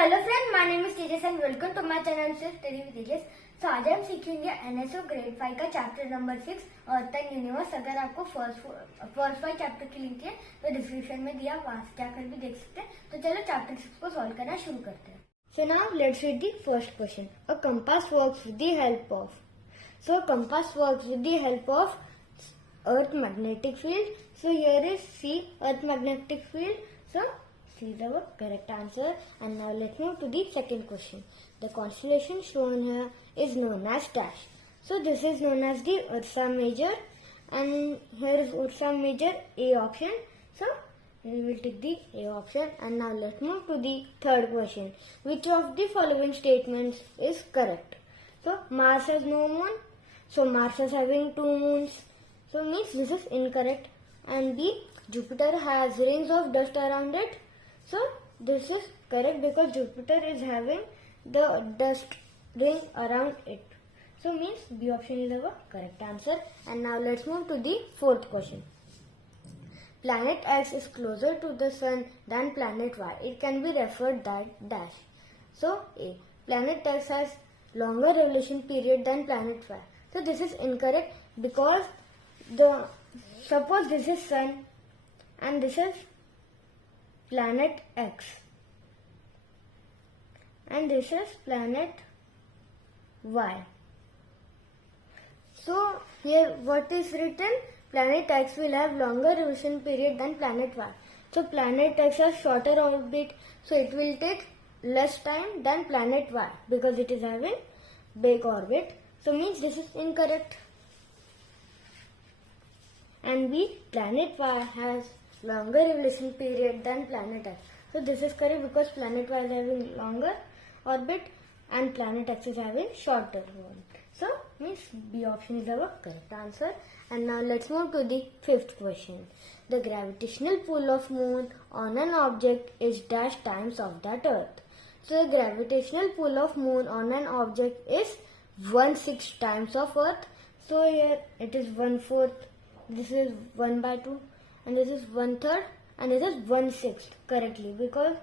Hello friend, my name is Tejas and welcome to my channel से study with Tejas. तो आज हम सीखेंगे एनएसओ ग्रेड 5 का chapter number 6 earth and universe. अगर आपको फर्स्ट 5 चैप्टर की लिंक है तो डिस्क्रिप्शन में दिया, वहां से जाकर भी देख सकते हैं। तो चलो चैप्टर 6 को सॉल्व करना शुरू करते हैं। So now let's read the first question. A compass works with the help of compass works with the help of earth magnetic field. So here is C, earth magnetic field. So C is our correct answer. And now let's move to the second question. The constellation shown here is known as dash. So this is known as the Ursa Major, and here is Ursa Major, A option. So we will take the A option. And now let's move to the third question. Which of the following statements is correct? So Mars has no moon. So Mars is having 2 moons. So means this is incorrect. And B, Jupiter has rings of dust around it. So this is correct because Jupiter is having the dust ring around it. So means B option is our correct answer. And now let's move to the fourth question. Planet X is closer to the Sun than planet Y. It can be referred that dash. So A, planet X has longer revolution period than planet Y. So this is incorrect because suppose this is Sun and this is planet X and this is planet Y. So here what is written? Planet X will have longer revolution period than planet Y. So planet X has shorter orbit, so it will take less time than planet Y because it is having big orbit. So means this is incorrect. And B, planet Y has longer revolution period than planet X. So this is correct because planet Y is having longer orbit and planet X is having shorter one. So means B option is our correct answer. And now let's move to the fifth question. The gravitational pull of moon on an object is dash times of that earth. So the gravitational pull of moon on an object is 1/6 times of earth. So here it is 1/4, this is 1/2 and this is 1/3 and this is 1/6 correctly because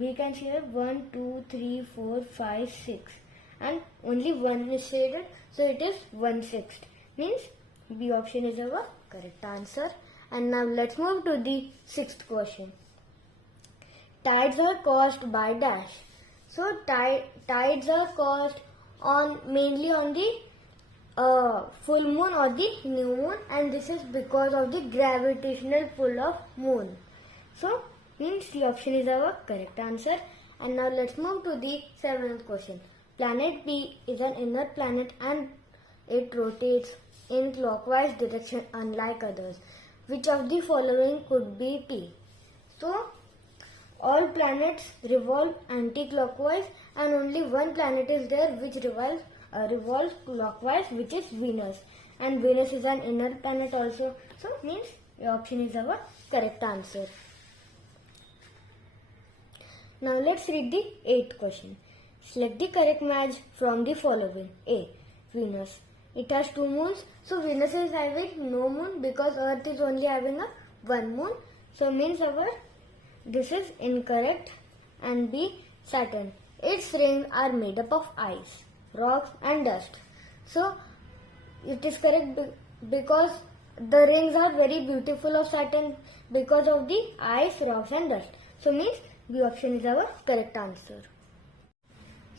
we can see here 1, 2, 3, 4, 5, 6 and only 1 is shaded, so it is 1/6 means B option is our correct answer. And now let's move to the sixth question. Tides are caused by dash. So tides are caused mainly on the full moon or the new moon, and this is because of the gravitational pull of moon. So means the option is our correct answer. And now let's move to the seventh question. Planet B is an inner planet and it rotates in clockwise direction unlike others. Which of the following could be P? So all planets revolve anti-clockwise and only one planet is there which revolves clockwise, which is Venus. And Venus is an inner planet also. So means the option is our correct answer. Now let's read the 8th question. Select the correct match from the following. A, Venus. It has 2 moons. So Venus is having no moon because Earth is only having a 1 moon. So means this is incorrect. And B, Saturn. Its rings are made up of ice, rocks and dust. So it is correct because the rings are very beautiful of Saturn because of the ice, rocks and dust. So means B option is our correct answer.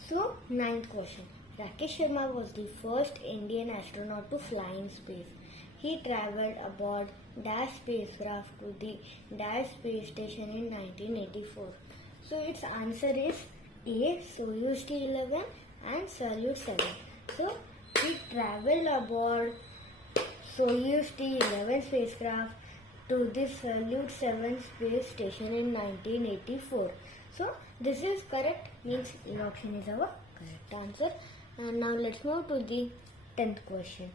So 9th question. Rakesh Sharma was the first Indian astronaut to fly in space. He travelled aboard dash spacecraft to the dash space station in 1984. So its answer is A, Soyuz T-11 and Salyut 7. So he travelled aboard Soyuz T-11 spacecraft to the Salyut 7 space station in 1984. So this is correct, means the option is our correct answer. And now let's move to the 10th question.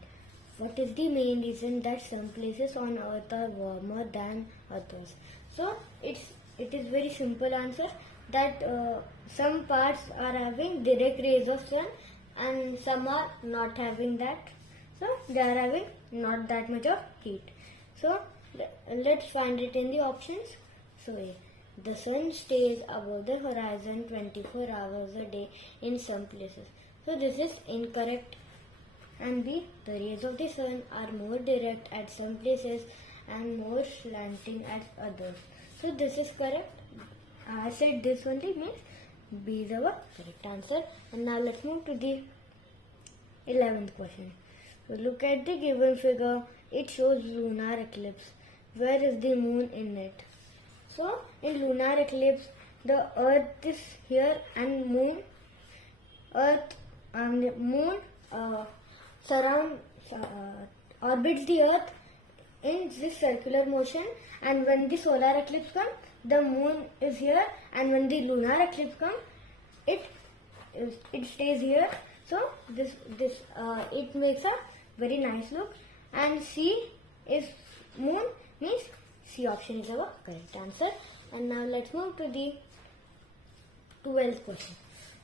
What is the main reason that some places on earth are warmer than others? So it is very simple answer that some parts are having direct rays of sun and some are not having that. So they are having not that much of heat. So let's find it in the options. So A, The sun stays above the horizon 24 hours a day in some places. So this is incorrect. And B, the rays of the sun are more direct at some places and more slanting at others. So this is correct. I said this only means B is our correct answer. And now let's move to the 11th question. So look at the given figure. It shows lunar eclipse. Where is the moon in it? So in lunar eclipse, the earth is here and moon orbits the earth in this circular motion, and when the solar eclipse comes, the moon is here, and when the lunar eclipse comes, it stays here. So this it makes a very nice look. And C is moon, means C option is our correct answer. And now let's move to the 12th question.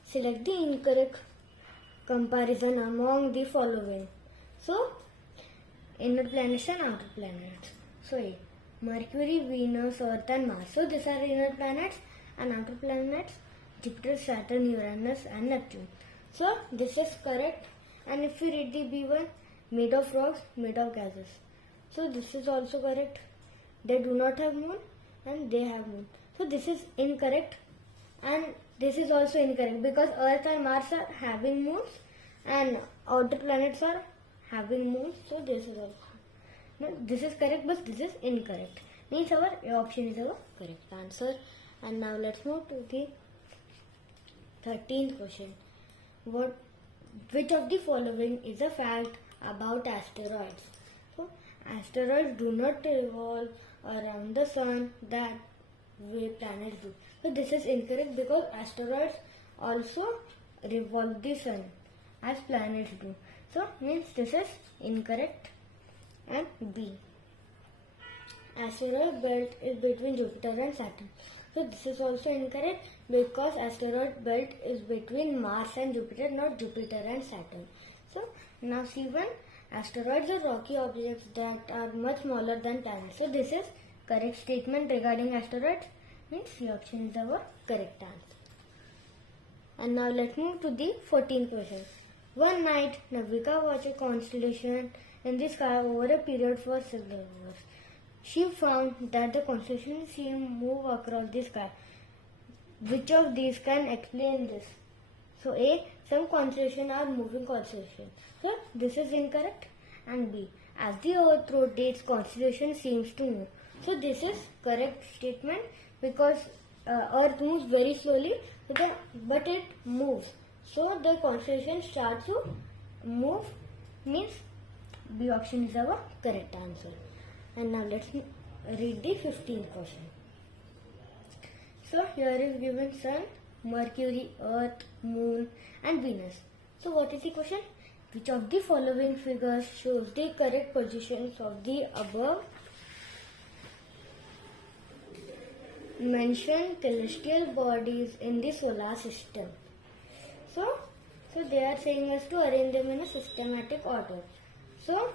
Select the incorrect comparison among the following. So inner planets and outer planets. So A, Mercury, Venus, Earth and Mars. So these are inner planets, and outer planets Jupiter, Saturn, Uranus and Neptune. So this is correct. And if you read the B1, made of rocks, made of gases. So this is also correct. They do not have moon and they have moon. So this is incorrect. And this is also incorrect because Earth and Mars are having moons and outer planets are having moons. So this is also, no, this is correct but this is incorrect. Means our A option is our correct answer. And now let's move to the 13th question. Which of the following is a fact about asteroids? So asteroids do not revolve around the sun that way planets do. So this is incorrect because asteroids also revolve the sun as planets do. So means this is incorrect. And B, asteroid belt is between Jupiter and Saturn. So this is also incorrect because asteroid belt is between Mars and Jupiter, not Jupiter and Saturn. So now C1, asteroids are rocky objects that are much smaller than planets. So this is correct statement regarding asteroids, means C option is our correct answer. And now let's move to the 14th question. One night, Navika watched a constellation in the sky over a period for several hours. She found that the constellation seemed to move across the sky. Which of these can explain this? So A, some constellations are moving constellations. So this is incorrect. And B, as the earth rotates, constellation seems to move. So this is correct statement because earth moves very slowly but it moves. So the constellation starts to move, means B option is our correct answer. And now let's read the 15th question. So here is given Sun, Mercury, Earth, Moon and Venus. So what is the question? Which of the following figures shows the correct positions of the above mentioned celestial bodies in the solar system? So they are saying us to arrange them in a systematic order. So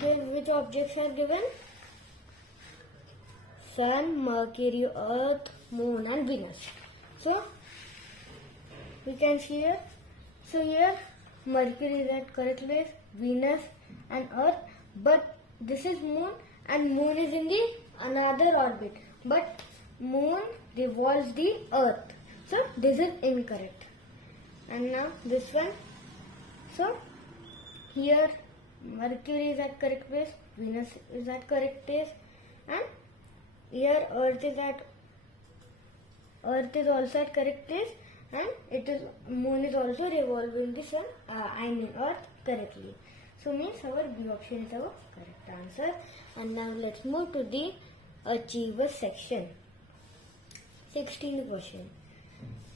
which objects are given? Sun, Mercury, Earth, Moon and Venus. So we can see here. So here Mercury is at correct place, Venus and Earth, but this is Moon and Moon is in the another orbit, but Moon revolves the Earth. So this is incorrect. And now this one. So here Mercury is at correct place, Venus is at correct place, and here Earth is also at correct place, and Moon is also revolving the Sun, Earth correctly. So means our B option is our correct answer. And now let's move to the Achievers section. 16th question.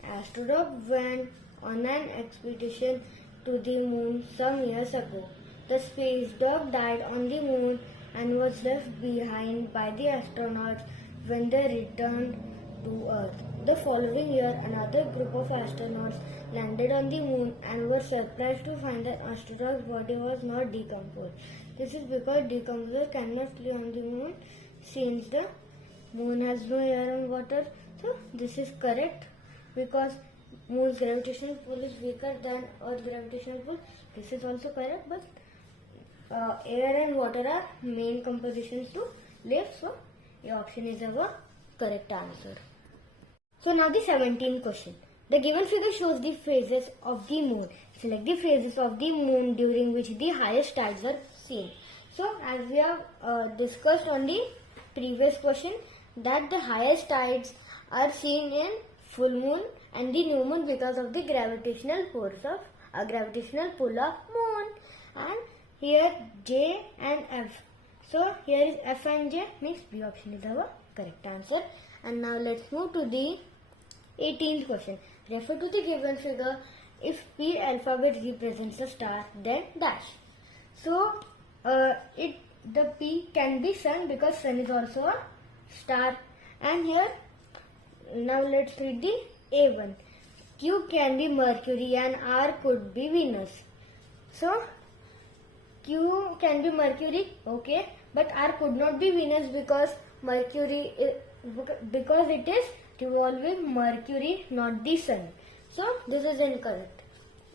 Astronaut went on an expedition to the moon some years ago. The space dog died on the moon and was left behind by the astronauts when they returned to Earth. The following year, another group of astronauts landed on the moon and were surprised to find that astronaut's body was not decomposed. This is because decomposer cannot fly on the moon since the moon has no air and water. So this is correct because Moon's gravitational pull is weaker than Earth's gravitational pull. This is also correct, but air and water are main compositions to live. So your option is our correct answer. So now the 17th question. The given figure shows the phases of the moon. Select the phases of the moon during which the highest tides are seen. So as we have discussed on the previous question, that the highest tides are seen in full moon and the new moon because of the gravitational force of gravitational pull of moon. And here J and F. So here is F and J, means B option is our correct answer. And now let's move to the 18th question. Refer to the given figure. If P alphabet represents a star, then dash. So the P can be sun because sun is also a star. And here now let's read the A1. Q can be Mercury and R could be Venus. So Q can be Mercury, okay, but R could not be Venus because Mercury because it is revolving Mercury, not the sun. So this is incorrect.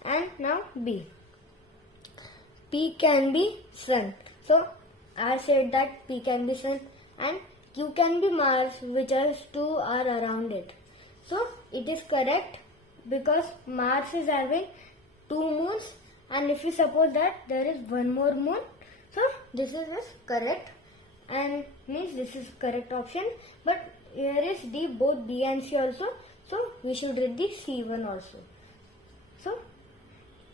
And now B. P can be sun. So I said that P can be sun, and Q can be Mars, which has two are around it. So it is correct because Mars is having two moons, and if we suppose that there is one more moon, so this is correct, and means this is correct option. But here is D, both B and C also, so we should read the C1 also. So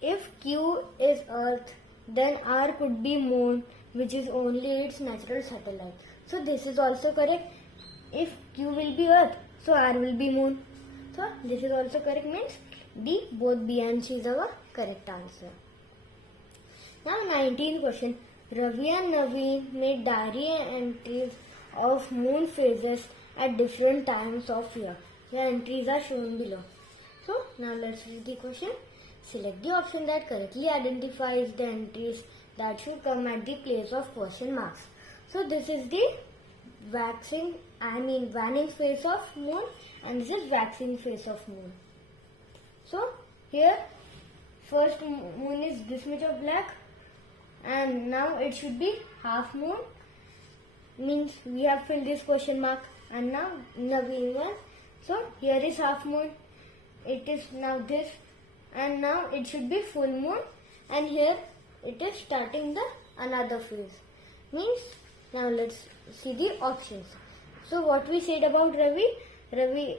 if Q is Earth, then R could be moon, which is only its natural satellite. So this is also correct. If Q will be Earth, so R will be moon. So this is also correct, means D, both B and C is our correct answer. Now 19th question. Ravi and Naveen made diary entries of moon phases at different times of year. The entries are shown below. So now let's read the question. Select the option that correctly identifies the entries that should come at the place of question marks. So this is the waning phase of moon, and this is waxing phase of moon. So here first moon is this much of black, and now it should be half moon, means we have filled this question mark. And now Naveen one, so here is half moon, it is now this, and now it should be full moon, and here it is starting the another phase, means now let's see the options. So what we said about Ravi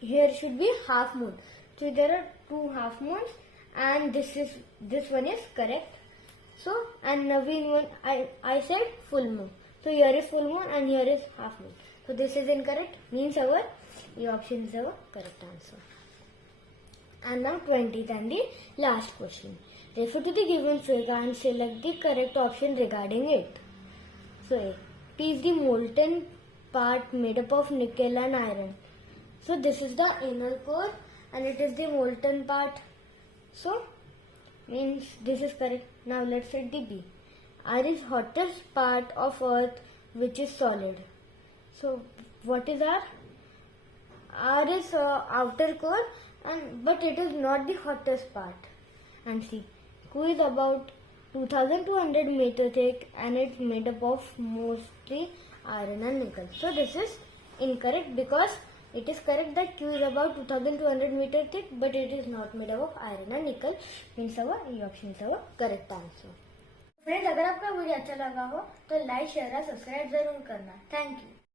here should be half moon. So there are two half moons, and this one is correct. So and Naveen one I said full moon. So here is full moon and here is half moon. So this is incorrect, means our E option is our correct answer. And now 20th and the last question. Refer to the given figure and select the correct option regarding it. So A. P is the molten part made up of nickel and iron. So this is the inner core and it is the molten part. So means this is correct. Now let's read the B. R is hottest part of earth which is solid. So what is R? R is outer core, but it is not the hottest part. And C. Q is about 2200 meter thick and it's made up of mostly iron and nickel. So this is incorrect because it is correct that Q is about 2200 meter thick, but it is not made up of iron and nickel, means our E option is our correct answer. Friends, अगर आपका video अच्छा लगा हो तो like share और subscribe जरूर करना. Thank you.